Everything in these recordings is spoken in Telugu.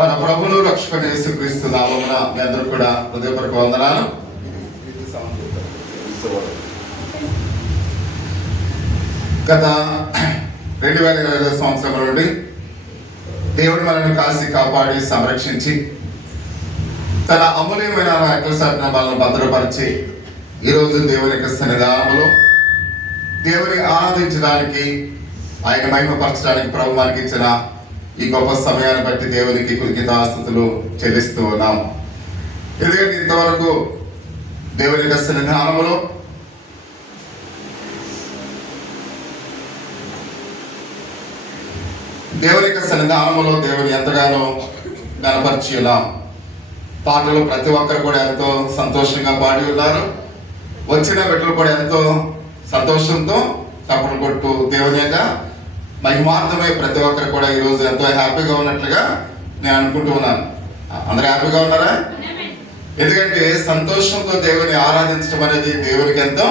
మన ప్రభువును రక్షకుడు యేసుక్రీస్తు నామమున మీ అందరూ కూడా హృదయపూర్వక వందనాలు. గత 2020 సంవత్సరం నుండి దేవుడు మనల్ని కాసి కాపాడి సంరక్షించి తన అమూల్యమైన రెక్కల చాటున మనల్ని భద్రపరిచి ఈరోజు దేవుని యొక్క సన్నిధానంలో దేవుని ఆరాధించడానికి, ఆయన మహిమపరచడానికి ప్రభు మనకి ఇచ్చిన ఈ గొప్ప సమయాన్ని బట్టి దేవునికి కృతజ్ఞతాస్తుతులు చెల్లిస్తూ ఉన్నాం. ఎందుకంటే ఇంతవరకు దేవుని యొక్క సన్నిధానంలో దేవుని ఎంతగానో గణపరిచి ఉన్నాం. పాటలు ప్రతి ఒక్కరు కూడా ఎంతో సంతోషంగా పాడి ఉన్నారు. వచ్చిన బిడ్డలు కూడా ఎంతో సంతోషంతో చప్పట్లు కొట్టు దేవుని యొక్క మహిమార్థమే ప్రతి ఒక్కరు కూడా ఈరోజు ఎంతో హ్యాపీగా ఉన్నట్లుగా నేను అనుకుంటూ ఉన్నాను. అందరూ హ్యాపీగా ఉన్నారా? ఎందుకంటే సంతోషంతో దేవుని ఆరాధించడం అనేది దేవునికి ఎంతో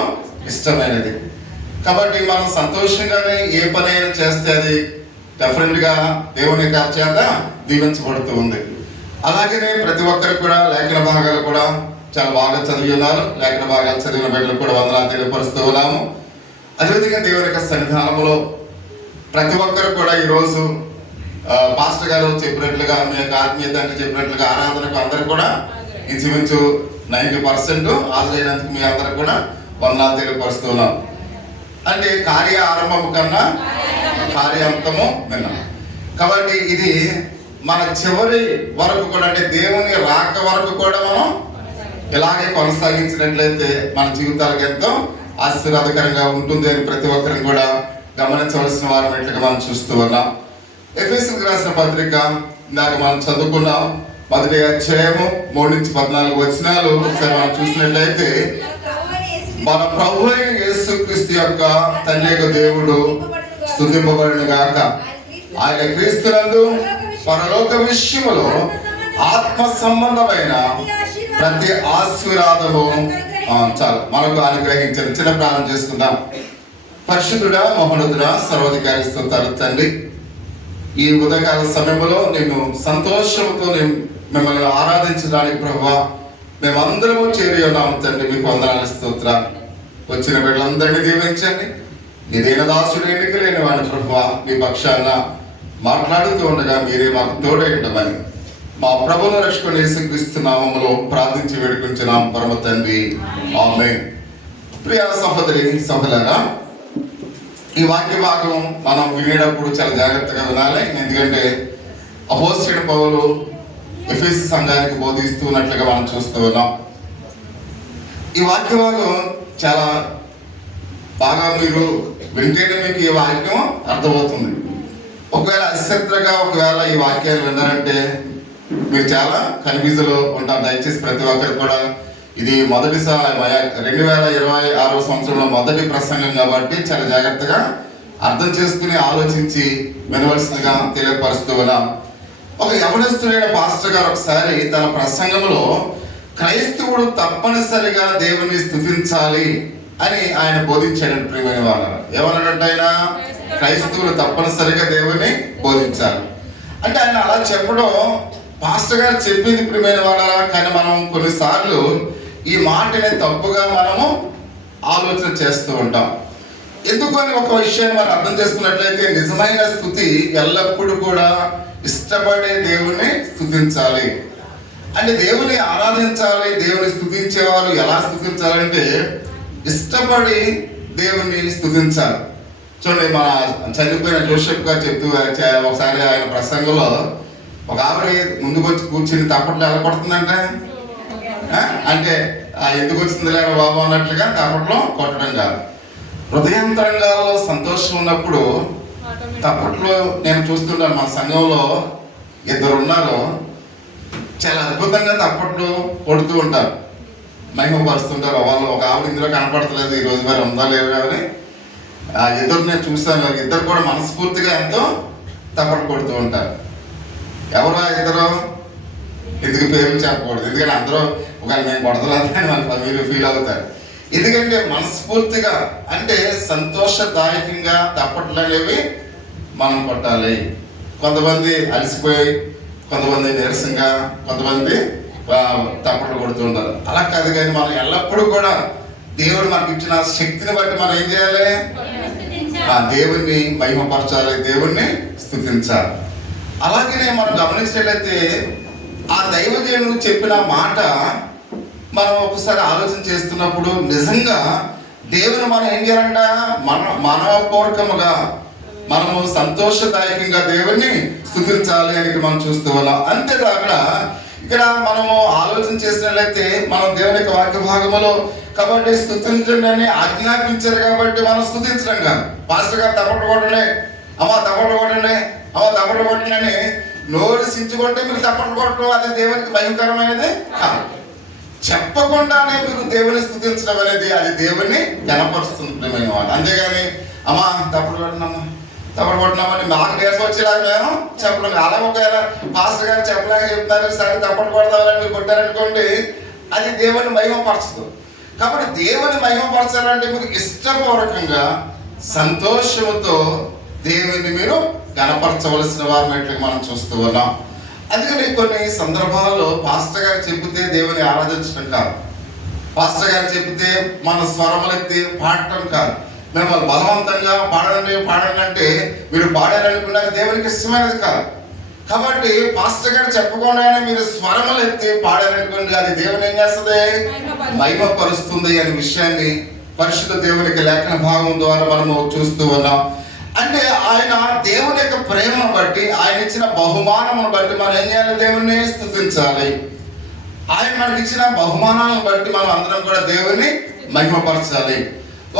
ఇష్టమైనది. కాబట్టి మనం సంతోషంగానే ఏ పని అయినా చేస్తే అది డెఫినెట్గా దేవుని యొక్క చేత దీవించబడుతూ ఉంది. అలాగనే ప్రతి ఒక్కరు కూడా లేఖన భాగాలు కూడా చాలా బాగా చదివి ఉన్నారు. లేఖన భాగాలు చదివిన బిడ్డలు కూడా వందనాలు తెలియపరుస్తూ ఉన్నాము. అదేవిధంగా దేవుని యొక్క సన్నిధానంలో ప్రతి ఒక్కరు కూడా ఈరోజు పాస్టర్ గారు చెప్పినట్లుగా, మీ యొక్క ఆత్మీయత అంటే చెప్పినట్లుగా ఆరాధనకు అందరూ కూడా ఇంచుమించు 90% హాజరైనందుకు మీ అందరూ కూడా వందనాలు తెలియపరుస్తున్నాం. అంటే కార్య ఆరంభము కన్నా కార్యాంతము విన్నాం. కాబట్టి ఇది మన చివరి వరకు కూడా, అంటే దేవుని రాక వరకు కూడా మనం ఇలాగే కొనసాగించినట్లయితే మన జీవితాలకు ఎంతో ఆశీర్వాదకరంగా ఉంటుంది అని ప్రతి ఒక్కరిని కూడా గమనించవలసిన వారినట్లుగా మనం చూస్తూ ఉన్నాం. ఎఫెసీయులకు రాసిన పత్రిక ఇందాక మనం చదువుకున్నాం. 1వ అధ్యాయము 3-14 వచనాలు ఒకసారి మనం చూసినట్లయితే, మన ప్రభు అయిన యేసుక్రీస్తు యొక్క తండ్రి యొక్క దేవుడు స్తుతింపబడును గాక. ఆయన క్రీస్తునందు పరలోక విషయములో ఆత్మ సంబంధమైన ప్రతి ఆశీర్వాదము చాలు మనకు అనుగ్రహించండి. చిన్న ప్రారంభం చేసుకుందాం. పరిశుద్ధుడా, మహోన్నతుడా, సర్వాధికారి స్తోత్రాలు తండ్రి, ఈ ఉదయకాల సమయంలో నేను సంతోషంతో మిమ్మల్ని ఆరాధించడానికి ప్రభువా మేమందరము చేరి ఉన్నాము తండ్రి. మీకు వందనాలు, స్తోత్రాలు. వచ్చిన బిడ్డలందరినీ దీవించండి. నీదైన దాసుడు ఎన్నిక లేని వాడిని ప్రభువా మీ పక్షాన మాట్లాడుతూ ఉండగా మీరే మాకు తోడై ఉండమని మా ప్రభువును రక్షకుడు యేసుక్రీస్తు నామములో ప్రార్థించి వేడుకుంటున్నాం పరమ తండ్రి, ఆమేన్. ప్రియ సహోదరి సహోదరులారా, ఈ వాక్య భాగం మనం వినేటప్పుడు చాలా జాగ్రత్తగా వినాలి. ఎందుకంటే అపోస్తలుడైన పౌలు ఎఫెసు సంఘానికి బోధిస్తున్నట్లుగా మనం చూస్తూ ఉన్నాం. ఈ వాక్య భాగం చాలా బాగా మీరు వింటేనే మీకు ఈ వాక్యం అర్థమవుతుంది. ఒకవేళ అశ్రద్ధగా ఈ వాక్యాన్ని విన్నారంటే మీరు చాలా కన్ఫ్యూజ్లో ఉంటారు. దయచేసి ప్రతి ఒక్కరు కూడా ఇది మొదటిసారి 2026 సంవత్సరంలో మొదటి ప్రసంగం కాబట్టి చాలా జాగ్రత్తగా అర్థం చేసుకుని ఆలోచించి వినవలసిందిగా తెలియపరుస్తూ ఉన్నాం. ఒక యవనస్తుడైన పాస్టర్ గారు ఒకసారి తన ప్రసంగంలో క్రైస్తవుడు తప్పనిసరిగా దేవుని స్తుతించాలి అని ఆయన బోధించాడు. ప్రియమైన వాళ్ళ ఏమన్నాడంటే, ఆయన క్రైస్తవులు తప్పనిసరిగా దేవుని బోధించాలి అంటే ఆయన అలా చెప్పడం పాస్టర్ గారు చెప్పింది ప్రియమైన వాళ్ళ. కానీ మనం కొన్నిసార్లు ఈ మాటని తప్పుగా మనము ఆలోచన చేస్తూ ఉంటాం. ఎందుకని ఒక విషయాన్ని మనం అర్థం చేసుకున్నట్లయితే, నిజమైన స్తుతి ఎల్లప్పుడూ కూడా ఇష్టపడే దేవుని స్తుతించాలి. అంటే దేవుని ఆరాధించాలి. దేవుని స్తుతించేవారు ఎలా స్తుతించాలంటే ఇష్టపడి దేవుని స్తుతించాలి. చూడండి, మన చనిపోయిన జోసెఫ్ గారు చెప్తూ ఒకసారి ఆయన ప్రసంగంలో ఒక ఆవిడ ముందుకు వచ్చి కూర్చుని తప్పట్లు ఎలా కొడుతుందంటే, అంటే ఎందుకు వచ్చింది లేరా బాబు అన్నట్లుగా తప్పట్లో కొట్టడం కాదు. హృదయాంతరంగాల్లో సంతోషం ఉన్నప్పుడు తప్పట్లో నేను చూస్తుంటాను. మన సంఘంలో 2 ఉన్నారు, చాలా అద్భుతంగా తప్పట్లు కొడుతూ ఉంటారు, మహిమపరుస్తుంటారు. వాళ్ళు ఒక ఆవిడ ఇందులో కనపడతలేదు ఈ రోజు మరి ఉందా లేవు కానీ ఆ 2 నేను చూస్తాను. 2 కూడా మనస్ఫూర్తిగా ఎంతో తప్పట్లు కొడుతూ ఉంటారు. ఎవరు ఆ 2? ఎందుకు పేర్లు చెప్పకూడదు, ఎందుకంటే అందరూ ఒకవేళ మేము కొడతలేదని మీరు ఫీల్ అవుతారు. ఎందుకంటే మనస్ఫూర్తిగా, అంటే సంతోషదాయకంగా తప్పట్లు అనేవి మనం కొట్టాలి. కొంతమంది అలసిపోయి కొంతమంది నీరసంగా, కొంతమంది తప్పట్లు కొడుతూ ఉంటారు. అలా కాదు, కానీ మనం ఎల్లప్పుడూ కూడా దేవుడు మనకి ఇచ్చిన శక్తిని బట్టి మనం ఏం చేయాలి? ఆ దేవుణ్ణి మహిమపరచాలి, దేవుణ్ణి స్తుతించాలి. అలాగనే మనం గమనించినట్లయితే ఆ దైవజనుడు చెప్పిన మాట మనం ఒకసారి ఆలోచన చేస్తున్నప్పుడు నిజంగా దేవుని మనం ఏం చేయాలంట? మానవపూర్వకముగా మనము సంతోషదాయకంగా దేవుణ్ణి స్తుతించాలి అని మనం చూస్తూ ఉన్నాం. అంతేకాక ఇక్కడ మనము ఆలోచన చేసినట్లయితే మనం దేవుని యొక్క వాక్య భాగములో కాబట్టి స్తుతించండి అని ఆజ్ఞాపించారు కాబట్టి మనం స్తుతించడం కాదు. పాస్టర్ గారు తప్పట్లు కొట్టండి, అమ్మ తప్పట్లు కొట్టండి, అమ్మ తప్పట్లు కొట్టండి అని నోరు సించుకుంటే మీరు తప్పట్లు కొట్టడం అది దేవునికి భయంకరమైనది కాదు. చెప్పకుండానే మీరు దేవుని స్తుతించడం అనేది అది దేవుని కనపరుస్తుంది. అంతేగాని అమ్మ తప్పట్లు కొట్టినమ్మా, తప్పట్లు కొట్టినామని మాకు నేర్చు వచ్చేలాగా మేము చెప్పడం. అలా ఒకవేళ పాస్టర్ గారు చెప్పలేక చెప్తారు, సరే తప్పట్లు కొడదామని మీరు కొట్టారనుకోండి, అది దేవుని మహిమపరచదు. కాబట్టి దేవుని మహిమపరచాలంటే మీరు ఇష్టపూర్వకంగా సంతోషంతో దేవుని మీరు కనపరచవలసిన వారినట్లు మనం చూస్తూ ఉన్నాం. అందుకని కొన్ని సందర్భాల్లో పాస్టర్ గారు చెబితే దేవుని ఆరాధించడం కాదు, పాస్టర్ గారు చెబితే మన స్వరములెత్తి పాడటం కాదు, మిమ్మల్ని బలవంతంగా పాడండి అంటే మీరు పాడారనుకున్నారు దేవునికి ఇష్టమైనది కాదు. కాబట్టి పాస్టర్ గారు చెప్పకుండానే మీరు స్వరములు ఎత్తి పాడారనుకోండి, అది దేవుని ఏం చేస్తుంది? మహిమపరుస్తుంది అనే విషయాన్ని పరిశుద్ధ దేవునికి లేఖన భాగం ద్వారా మనము చూస్తూ ఉన్నాం. అంటే ఆయన దేవుని యొక్క ప్రేమను బట్టి, ఆయన ఇచ్చిన బహుమానమును బట్టి మనం ఏం చేయాలి? దేవుని స్తుతించాలి. ఆయన మనకి ఇచ్చిన బహుమానాలను బట్టి మనం అందరం కూడా దేవుని మహిమపరచాలి.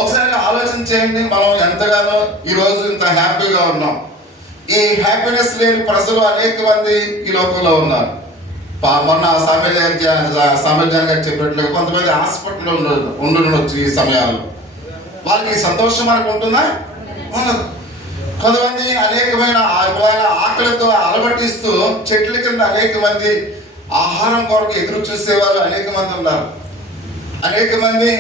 ఒకసారి ఆలోచన చేయండి, మనం ఎంతగానో ఈరోజు ఇంత హ్యాపీగా ఉన్నాం. ఈ హ్యాపీనెస్ లేని ప్రజలు అనేక మంది ఈ లోకంలో ఉన్నారు. మొన్న సామర్థ్యాన్ని గారు చెప్పినట్లుగా కొంతమంది హాస్పిటల్లో ఉండవచ్చు. ఈ సమయాల్లో వాళ్ళకి సంతోషం మనకు ఉంటుందా? ఉండదు. కొంతమంది అనేకమైన ఆకలితో అలవటిస్తూ చెట్ల కింద అనేక మంది ఆహారం కొరకు ఎదురు చూసేవారు అనేక మంది ఉన్నారు. అనేక మంది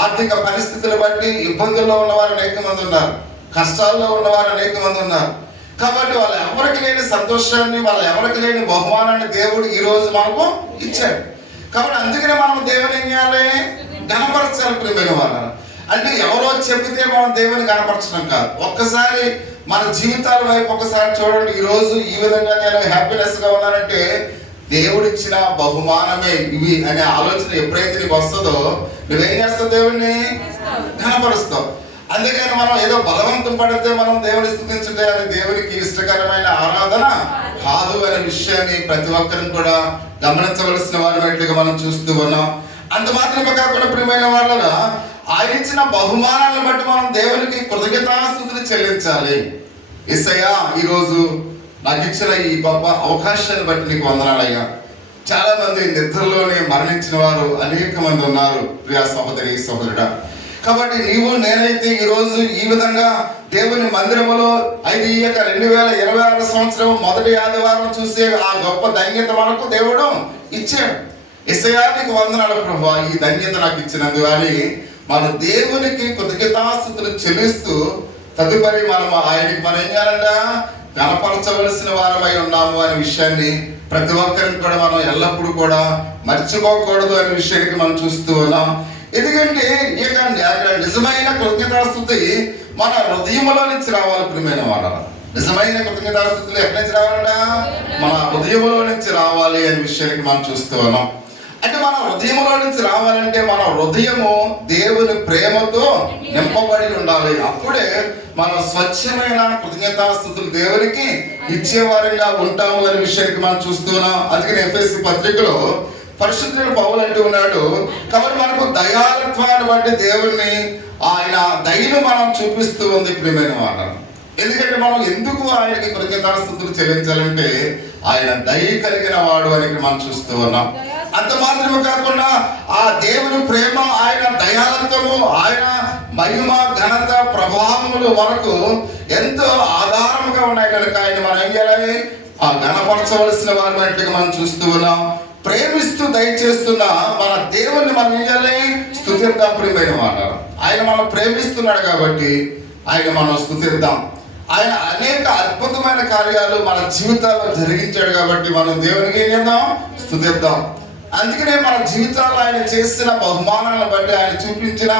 ఆర్థిక పరిస్థితులు బట్టి ఇబ్బందుల్లో ఉన్నవారు అనేక మంది ఉన్నారు. కష్టాల్లో ఉన్నవారు అనేక మంది ఉన్నారు. కాబట్టి వాళ్ళు ఎవరికి లేని సంతోషాన్ని, వాళ్ళు ఎవరికి లేని బహుమానాన్ని దేవుడు ఈ రోజు మనకు ఇచ్చాడు. కాబట్టి అందుకనే మనం దేవుని ఏం చేయాలి? కనపరచాలి. ప్రియమైన వాళ్ళ అంటే ఎవరో చెబితే మనం దేవుని కనపరచడం కాదు. ఒక్కసారి మన జీవితాల వైపు ఒకసారి చూడండి. ఈ రోజు ఈ విధంగా నేను హ్యాపీనెస్ గా ఉన్నానంటే దేవుడిచ్చిన బహుమానమే ఇవి అనే ఆలోచన ఎప్పుడైతే నీకు వస్తుందో నువ్వేం చేస్తావు? దేవుణ్ణి కనపరుస్తావు. అందుకని మనం ఏదో బలవంతం పడితే మనం దేవుని స్తుతించుంటే అది దేవునికి ఇష్టకరమైన ఆరాధన కాదు అనే విషయాన్ని ప్రతి ఒక్కరిని కూడా గమనించవలసిన వారినట్లుగా మనం చూస్తూ ఉన్నాం. అంత మాత్రమే కాకుండా ప్రియమైన వాళ్ళగా ఆయన ఇచ్చిన బహుమానాలను బట్టి మనం దేవునికి కృతజ్ఞతాస్తుతులు చెల్లించాలి. యేసయ్యా, ఈరోజు నాకు ఇచ్చిన ఈ గొప్ప అవకాశాన్ని బట్టి నీకు వందనాలయ్యా. చాలా మంది నిద్రలోనే మరణించిన వారు అనేక మంది ఉన్నారు ప్రియా సహోదరి సహోదరుడా. కాబట్టి నీవు నేనైతే ఈరోజు ఈ విధంగా దేవుని మందిరములో 2026 సంవత్సరం మొదటి ఆదివారం చూసే ఆ గొప్ప ధన్యత మనకు దేవుడు ఇచ్చాడు. యేసయ్యా నీకు వందనాలు ప్రభువా, ఈ ధన్యత నాకు ఇచ్చినందు అని మన దేవునికి కృతజ్ఞతాస్తుతులు చెల్లిస్తూ తదుపరి ఆయనకి మనం ఏం చేయాలంట? కనపరచవలసిన వారమై ఉన్నాము అనే విషయాన్ని ప్రతి ఒక్కరిని కూడా మనం ఎల్లప్పుడూ కూడా మర్చిపోకూడదు అనే విషయానికి మనం చూస్తూ ఉన్నాం. ఎందుకంటే అక్కడ నిజమైన కృతజ్ఞతాస్తుతి మన హృదయంలో నుంచి రావాలి. ప్రియమైన వాళ్ళ నిజమైన కృతజ్ఞతాస్తుతులు ఎక్కడి నుంచి రావాలంట? మన హృదయంలో నుంచి రావాలి అనే విషయానికి మనం చూస్తూ ఉన్నాం. అంటే మన హృదయంలో నుంచి రావాలంటే మన హృదయము దేవుని ప్రేమతో నింపబడి ఉండాలి. అప్పుడే మనం స్వచ్ఛమైన కృతజ్ఞతాస్తుతులు దేవునికి ఇచ్చేవారంగా ఉంటాము అనే విషయానికి మనం చూస్తున్నాం. అందుకని ఎఫెసీ పత్రికలో పరిశుద్ధుడు పౌలు అంటూ ఉన్నాడు, కాబట్టి మనకు దయాళత్వాన్ని బట్టి దేవుణ్ణి ఆయన దయను మనం చూపిస్తూ ఉంది ప్రియమైన వాళ్ళ. ఎందుకంటే మనం ఎందుకు ఆయనకి కృతజ్ఞతాస్తుతులు చెల్లించాలంటే ఆయన దయ కలిగిన వాడు అని మనం చూస్తూ ఉన్నాం. అంత మాత్రమే కాకుండా ఆ దేవుని ప్రేమ, ఆయన దయాళత్వము, ఆయన మహిమ, ఘనత, ప్రభావములు మనకు ఎంతో ఆధారముగా ఉన్నాయి కనుక ఆయన మనం ఏం చేయాలి? ఆ ఘనపరచవలసిన వారి బట్టి మనం చూస్తూ ఉన్నాం. ప్రేమిస్తూ దయచేస్తున్న మన దేవుణ్ణి మనం ఏం చేయాలి? స్తుతిద్దాం ప్రియమైన వాళ్ళ. ఆయన మనం ప్రేమిస్తున్నాడు కాబట్టి ఆయన మనం స్తుతిద్దాం. ఆయన అనేక అద్భుతమైన కార్యాలు మన జీవితాల్లో జరిగించాడు కాబట్టి మనం దేవునికి ఏం చేద్దాం? స్తుతిద్దాం. అందుకనే మన జీవితాల్లో ఆయన చేసిన బహుమానాలను బట్టి, ఆయన చూపించిన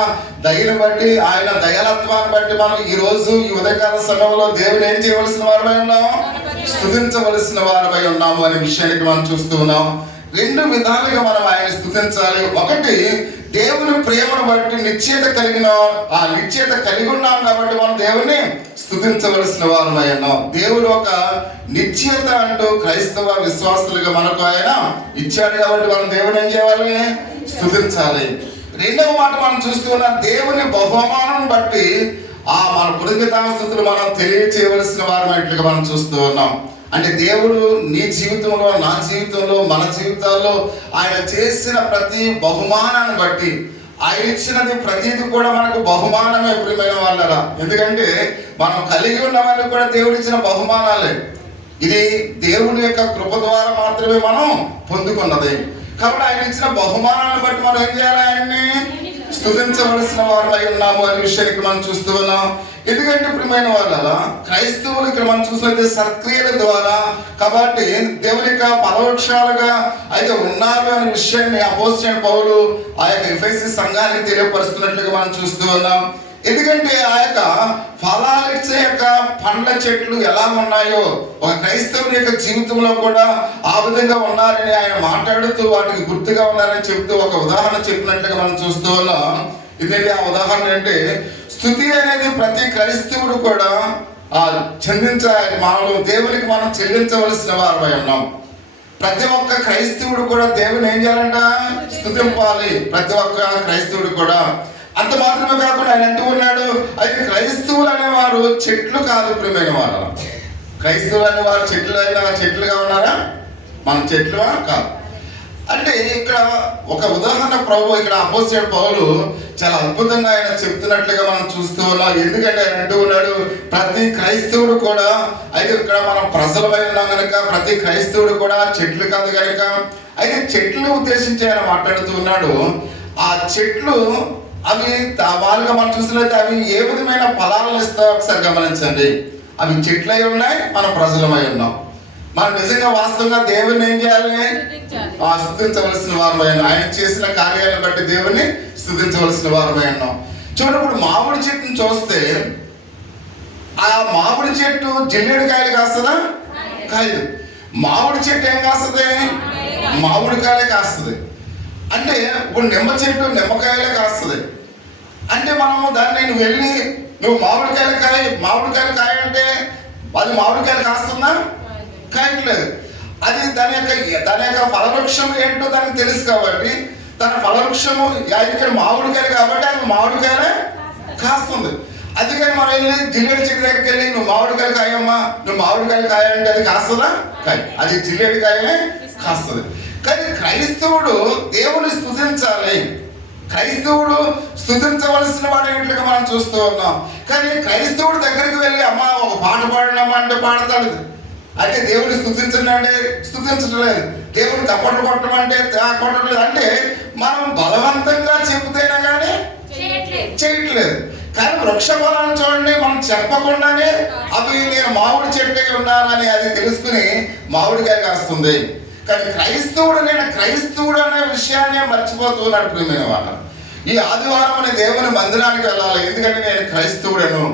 దయను బట్టి, ఆయన దయాలత్వాన్ని బట్టి మనం ఈ రోజు ఈ ఉదయకాల సమయంలో దేవుని ఏం చేయవలసిన వారమై ఉన్నాం? స్తుతించవలసిన వారమై ఉన్నాము అనే విషయానికి మనం చూస్తూ ఉన్నాం. రెండు విధాలుగా మనం ఆయన స్తుతించాలి. ఒకటి, దేవుని ప్రేమను బట్టి నిశ్చయత కలిగి ఉన్నాం కాబట్టి మనం దేవుని స్తుతించవలసిన వారమై ఉన్నాం. దేవుడు ఒక నిశ్చయత అంటూ క్రైస్తవ విశ్వాసులుగా మనకు ఆయన ఇచ్చాడు కాబట్టి మనం దేవుని ఏం చేయాలి? స్తుతించాలి. రెండవ మాట మనం చూస్తూ ఉన్నాం, దేవుని బహుమానం బట్టి మన కృతజ్ఞతాస్తుతులు మనం తెలియచేయవలసిన వారమైనట్లుగా మనం చూస్తూ ఉన్నాం. అంటే దేవుడు నీ జీవితంలో, నా జీవితంలో, మన జీవితాల్లో ఆయన చేసిన ప్రతి బహుమానాన్ని బట్టి, ఆయన ఇచ్చినది ప్రతిది కూడా మనకు బహుమానమే ప్రియమైన వాళ్ళరా. ఎందుకంటే మనం కలిగి ఉన్నవన్నీ కూడా దేవుడు ఇచ్చిన బహుమానాలే. ఇది దేవుని యొక్క కృప ద్వారా మాత్రమే మనం పొందుకున్నది. కాబట్టి ఆయన ఇచ్చిన బహుమానాన్ని బట్టి మనం ఏం చేయాలి? ఆయన్ని స్తుతించవలసిన వారమై ఉన్నాము అనే విషయానికి మనం చూస్తూ ఉన్నాం. ఎందుకంటే ప్రియమైన వాళ్ళ క్రైస్తవులు ఇక్కడ మనం చూసినట్లయితే సత్క్రియల ద్వారా కాబట్టి దేవుని యొక్క పరోక్షాలుగా అయితే ఉన్నారు అనే విషయాన్ని అపోస్తలుడైన పౌలు ఆ యొక్క ఎఫెసీ సంఘానికి తెలియపరుస్తున్నట్లుగా మనం చూస్తూ ఉన్నాం. ఎందుకంటే ఆ యొక్క ఫలాలు ఇచ్చే యొక్క పండ్ల చెట్లు ఎలా ఉన్నాయో ఒక క్రైస్తవుని యొక్క జీవితంలో కూడా ఆ విధంగా ఉన్నారని ఆయన మాట్లాడుతూ వాటికి గుర్తుగా ఉన్నారని చెప్తూ ఒక ఉదాహరణ చెప్పినట్లుగా మనం చూస్తూ ఉన్నాం. ఇదేంటి ఆ ఉదాహరణ? అంటే స్తుతి అనేది ప్రతి క్రైస్తవుడు కూడా దేవునికి మనం చెల్లించవలసిన వారమై ఉన్నాం. ప్రతి ఒక్క క్రైస్తవుడు కూడా దేవుని ఏం చేయాలంట? స్తుతింపాలి. ప్రతి ఒక్క క్రైస్తవుడు కూడా. అంత మాత్రమే కాకుండా ఆయన అంటూ ఉన్నాడు, అయితే క్రైస్తవులు అనేవారు చెట్లు కాదు ప్రియమైన వారు. క్రైస్తవులు అనేవారు చెట్లుగా ఉన్నారా? మన చెట్లువా? కాదు. అంటే ఇక్కడ ఒక ఉదాహరణ ప్రభు ఇక్కడ అపోస్తలుడైన పౌలు చాలా అద్భుతంగా ఆయన చెప్తున్నట్లుగా మనం చూస్తూ ఉన్నాం. ఎందుకంటే ఆయన అంటూ ఉన్నాడు, ప్రతి క్రైస్తవుడు కూడా, అయితే ఇక్కడ మనం ప్రజలమై ఉన్నాం కనుక ప్రతి క్రైస్తవుడు కూడా చెట్లు కాదు కనుక, అయితే చెట్లు ఉద్దేశించి ఆయన మాట్లాడుతూ ఉన్నాడు. ఆ చెట్లు అవి వాళ్ళుగా మనం చూసినట్లయితే అవి ఏ విధమైన ఫలాలను ఇస్తాయో ఒకసారి గమనించండి. అవి చెట్లై ఉన్నాయి, మనం ప్రజలమై ఉన్నాం. మనం నిజంగా వాస్తవంగా దేవుని ఏం చేయాలి? స్తుతించవలసిన వారమై ఉన్నాం. ఆయన చేసిన కార్యాలను బట్టి దేవుని స్తుతించవలసిన వారమై ఉన్నాం. చూడండి, ఇప్పుడు మామిడి చెట్టుని చూస్తే ఆ మామిడి చెట్టు జిల్లేడుకాయలు కాస్తుందా? కాయదు. మామిడి చెట్టు ఏం కాస్తుంది? మామిడికాయలే కాస్తుంది. అంటే ఇప్పుడు నిమ్మ చెట్టు నిమ్మకాయలే కాస్తుంది. అంటే మనము దాన్ని నేను వెళ్ళి నువ్వు మామిడికాయలు కాయ అంటే అది మామిడికాయలు కాస్తుందా? కాయట్లేదు. అది దాని యొక్క ఫలవృక్షం ఏంటో దానికి తెలుసు కాబట్టి తన ఫలవృక్షము ఇక్కడ మామిడికాయలు కాబట్టి అది మామిడికాయలే కాస్తుంది. అందుకని మనం వెళ్ళి జిల్లేడు చెట్టు దగ్గరికి వెళ్ళి నువ్వు మామిడికాయలు కాయమ్మా, నువ్వు మామిడికాయలు కాయ అంటే అది కాస్తుందా? కాయ. అది జిల్లేడు కాయలే కాస్తుంది. కానీ క్రైస్తవుడు దేవుని స్తుతించాలి. క్రైస్తవుడు స్తుతించవలసిన వాడేట్లుగా మనం చూస్తూ ఉన్నాం. కానీ క్రైస్తవుడు దగ్గరికి వెళ్ళి అమ్మ ఒక పాట పాడినమ్మా అంటే పాడతాడు. అయితే దేవుని స్తుతించడం లేదు. దేవుని తప్పట్లు కొట్టమంటే కొట్టలేదు. అంటే మనం బలవంతంగా చెబితేనే కానీ చేయట్లేదు. కానీ వృక్ష ఫలాన్ని చూడండి, మనం చెప్పకుండానే అవి నేను మామిడి చెట్టు ఉన్నానని అది తెలుసుకుని మామిడికాయ కాస్తుంది. కానీ నేను క్రైస్తవుడు అనే విషయాన్ని మర్చిపోతున్నాడు ప్రియమైన వాళ్ళు. ఈ ఆదివారం అనే దేవుని మందిరానికి వెళ్ళాలి. ఎందుకంటే నేను క్రైస్తవుడను.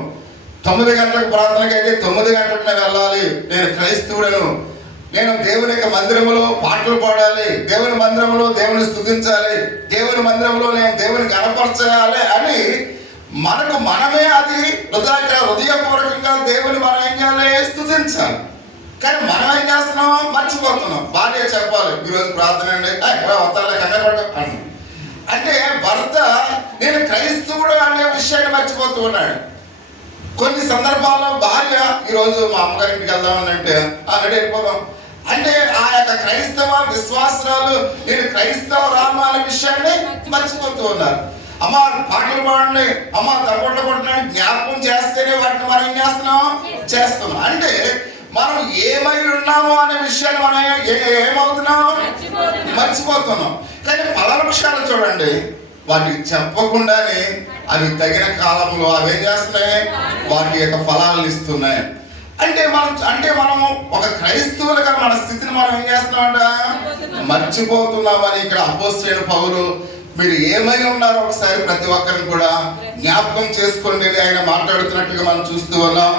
9 గంటలకు ప్రార్థనకి అయితే 9 గంటలనే వెళ్ళాలి. నేను క్రైస్తవుడను. నేను దేవుని యొక్క మందిరంలో పాటలు పాడాలి, దేవుని మందిరంలో దేవుని స్తుతించాలి, దేవుని మందిరంలో నేను దేవుని గణపరచాలి అని మనమే అది హృదయపూర్వకంగా దేవుని మనం ఏం చేయాలి? స్తుతించాలి. కానీ మనం ఏం చేస్తున్నాం? మర్చిపోతున్నాం. భార్య చెప్పాలి, ఈరోజు ప్రార్థన అండి, వస్తాలే కంగారు అంటే భర్త నేను క్రైస్తవుడు అనే విషయాన్ని మర్చిపోతూ ఉన్నాడు. కొన్ని సందర్భాల్లో భార్య ఈరోజు మా అమ్మగారి ఇంటికి వెళ్దామని అంటే అక్కడికి వెళ్ళిపోదాం అంటే ఆ యొక్క క్రైస్తవ విశ్వాసాలు నేను క్రైస్తవ రామ అనే విషయాన్ని మర్చిపోతూ ఉన్నారు. అమ్మ పాటలు పాడండి, అమ్మ తప్పట్లు కొట్టండి, జ్ఞాపకం చేస్తేనే వాటిని మనం ఏం చేస్తున్నాం. అంటే మనం ఏమై ఉన్నామో అనే విషయాన్ని మనం ఏమవుతున్నాం? మర్చిపోతున్నాం. కానీ ఫలవృక్షాలు చూడండి, వాటికి చెప్పకుండానే అవి తగిన కాలంలో అవి ఏం చేస్తున్నాయి, వాటి యొక్క ఫలాలను ఇస్తున్నాయి. మనము ఒక క్రైస్తవులుగా మన స్థితిని మనం ఏం చేస్తున్నామంట, మర్చిపోతున్నామని ఇక్కడ అపోస్తలుడైన పౌలు మీరు ఏమై ఉన్నారో ఒకసారి ప్రతి ఒక్కరిని కూడా జ్ఞాపకం చేసుకోండి ఆయన మాట్లాడుతున్నట్టుగా మనం చూస్తూ ఉన్నాం.